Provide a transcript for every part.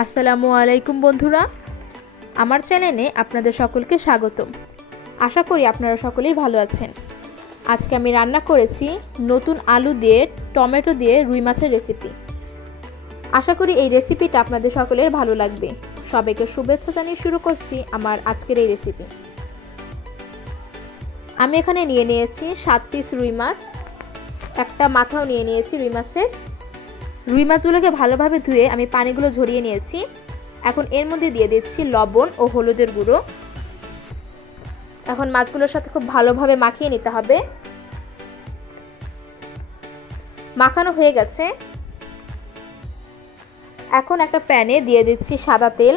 আসসালামু আলাইকুম বন্ধুরা, আমার চ্যানেলে আপনাদের সকলকে স্বাগতম। আশা করি আপনারা সকলেই ভালো আছেন। আজকে আমি রান্না করেছি নতুন আলু দিয়ে টমেটো দিয়ে রুই মাছের রেসিপি। আশা করি এই রেসিপিটা আপনাদের সকলের ভালো লাগবে। সবাইকে শুভেচ্ছা জানিয়ে শুরু করছি আমার আজকের এই রেসিপি। আমি এখানে নিয়ে নিয়েছি 7 পিস রুই মাছ, একটা মাথাও নিয়ে নিয়েছি রুই মাছের। রুই মাছগুলোকে ভালোভাবে ধুয়ে আমি পানিগুলো ঝরিয়ে নিয়েছি। এখন এর মধ্যে দিয়ে দিচ্ছি লবণ ও হলুদের গুঁড়ো। এখন মাছগুলোর সাথে খুব ভালোভাবে মাখিয়ে নিতে হবে। মাখানো হয়ে গেছে। এখন একটা প্যানে দিয়ে দিচ্ছি সাদা তেল।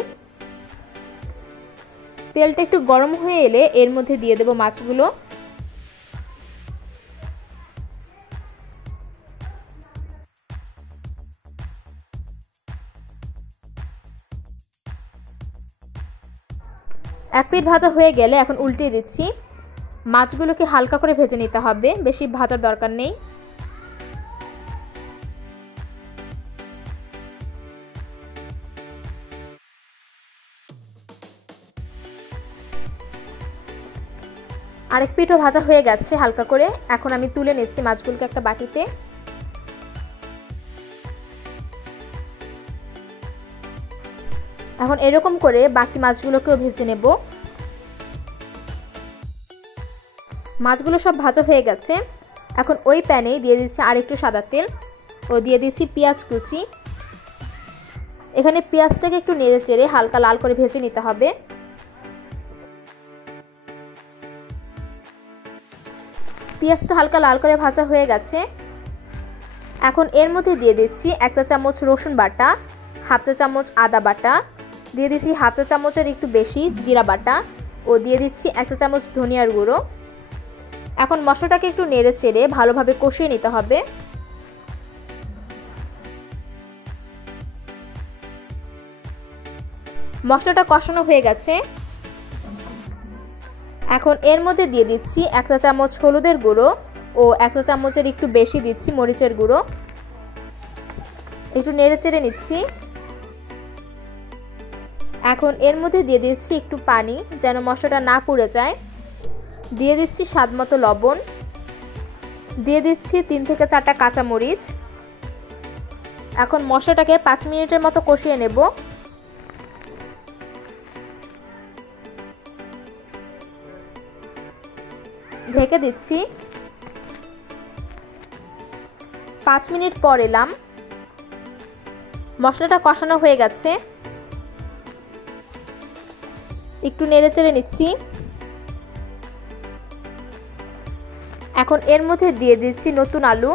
তেলটা একটু গরম হয়ে এলে এর মধ্যে দিয়ে দেব মাছগুলো। এক পিঠ ভাজা হয়ে গেলে এখন উল্টিয়ে দিচ্ছি। মাছগুলোকে হালকা করে ভেজে নিতে হবে, বেশি ভাজার দরকার নেই। আরেক পিঠও ভাজা হয়ে গেছে হালকা করে। এখন আমি তুলে নিচ্ছি মাছগুলোকে একটা বাটিতে। এখন এরকম করে বাকি মাছগুলোকেও ভেজে নেব। মাছগুলো সব ভাজা হয়ে গেছে। এখন ওই প্যানেই দিয়ে দিচ্ছি আরেকটু সাদা তেল ও দিয়ে দিচ্ছি পেঁয়াজ কুচি। এখানে পেঁয়াজটাকে একটু নেড়ে চেড়ে হালকা লাল করে ভেজে নিতে হবে। পেঁয়াজটা হালকা লাল করে ভাজা হয়ে গেছে। এখন এর মধ্যে দিয়ে দিচ্ছি 1 চা চামচ রসুন বাটা, 1/2 চা চামচ আদা বাটা, দিয়ে দিচ্ছি 1/2 চা চামচের একটু বেশি জিরা বাটা ও দিয়ে দিচ্ছি 1 চা চামচ ধনিয়ার গুঁড়ো। এখন মশলাটাকে একটু নেড়ে চেড়ে ভালোভাবে কষিয়ে নিতে হবে। মশলাটা কষানো হয়ে গেছে। এখন এর মধ্যে দিয়ে দিচ্ছি 1 চা চামচ হলুদের গুঁড়ো ও 1 চা চামচের একটু বেশি দিচ্ছি মরিচের গুঁড়ো। একটু নেড়ে চেড়ে নিচ্ছি। এখন এর মধ্যে দিয়ে দিচ্ছি একটু পানি যেন মশলাটা না পুড়ে যায়। দিয়ে দিচ্ছি স্বাদমতো লবণ। দিয়ে দিচ্ছি 3 থেকে 4টা কাঁচামরিচ। এখন মশলাটাকে 5 মিনিটের মতো কষিয়ে নেব। ঢেকে দিচ্ছি। 5 মিনিট পর এলাম। মশলাটা কষানো হয়ে গেছে। একটু নেড়ে চেড়ে নিচ্ছি। এখন এর মধ্যে দিয়ে দিচ্ছি নতুন আলু।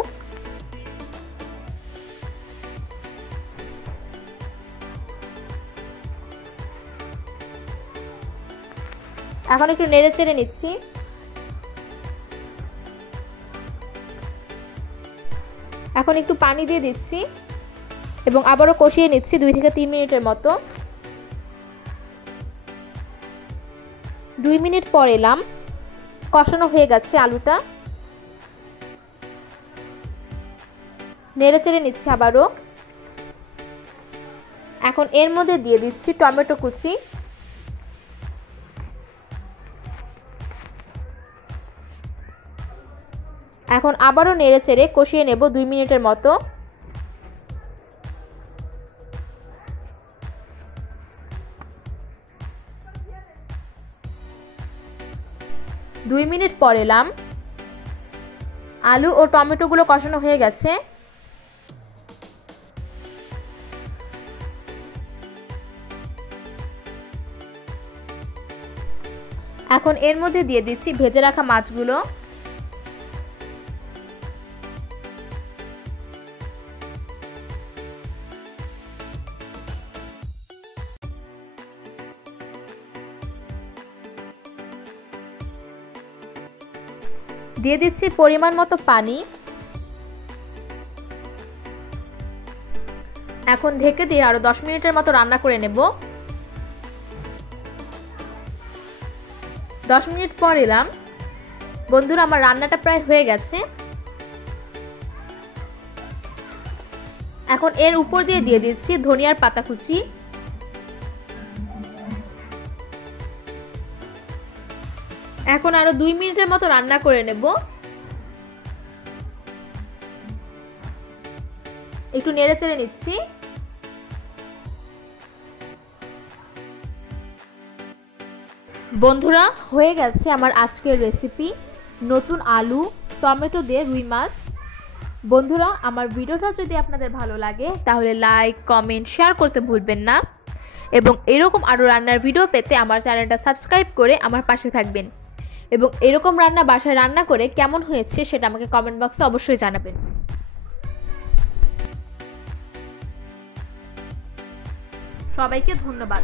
এখন একটু নেড়ে চেড়ে নিচ্ছি। এখন একটু পানি দিয়ে দিচ্ছি এবং আবারও কষিয়ে নিচ্ছি 2 থেকে 3 মিনিটের মতো। 2 মিনিট পর এলাম। কষানো হয়ে গেছে আলুটা। নেড়ে চেড়ে নিচ্ছি আবারও। এখন এর মধ্যে দিয়ে দিচ্ছি টমেটো কুচি। এখন আবারও নেড়ে চেড়ে কষিয়ে নেব 2 মিনিটের মতো। দুই মিনিট পর এলাম। আলু ও টমেটোগুলো কষানো হয়ে গেছে। এখন এর মধ্যে দিয়ে দিচ্ছি ভেজে রাখা মাছগুলো। দিয়ে দিচ্ছি পরিমাণ মতো পানি। এখন ঢেকে দিয়ে আরো 10 মিনিটের মতো রান্না করে নেব। 10 মিনিট পর এলাম। বন্ধুরা, আমার রান্নাটা প্রায় হয়ে গেছে। এখন এর উপর দিয়ে দিচ্ছি ধনিয়ার পাতা কুচি এখন আরো 2 মিনিটের মতো রান্না করে নেব। একটু নেড়ে চেড়ে নিচ্ছি। বন্ধুরা, হয়ে গেছে আমার আজকের রেসিপি নতুন আলু টমেটো দিয়ে রুই মাছ। বন্ধুরা, আমার ভিডিওটা যদি আপনাদের ভালো লাগে তাহলে লাইক কমেন্ট শেয়ার করতে ভুলবেন না এবং এরকম আরও রান্নার ভিডিও পেতে আমার চ্যানেলটা সাবস্ক্রাইব করে আমার পাশে থাকবেন এবং এরকম রান্না বাসায় রান্না করে কেমন হয়েছে সেটা আমাকে কমেন্ট বক্সে অবশ্যই জানাবেন। সবাইকে ধন্যবাদ।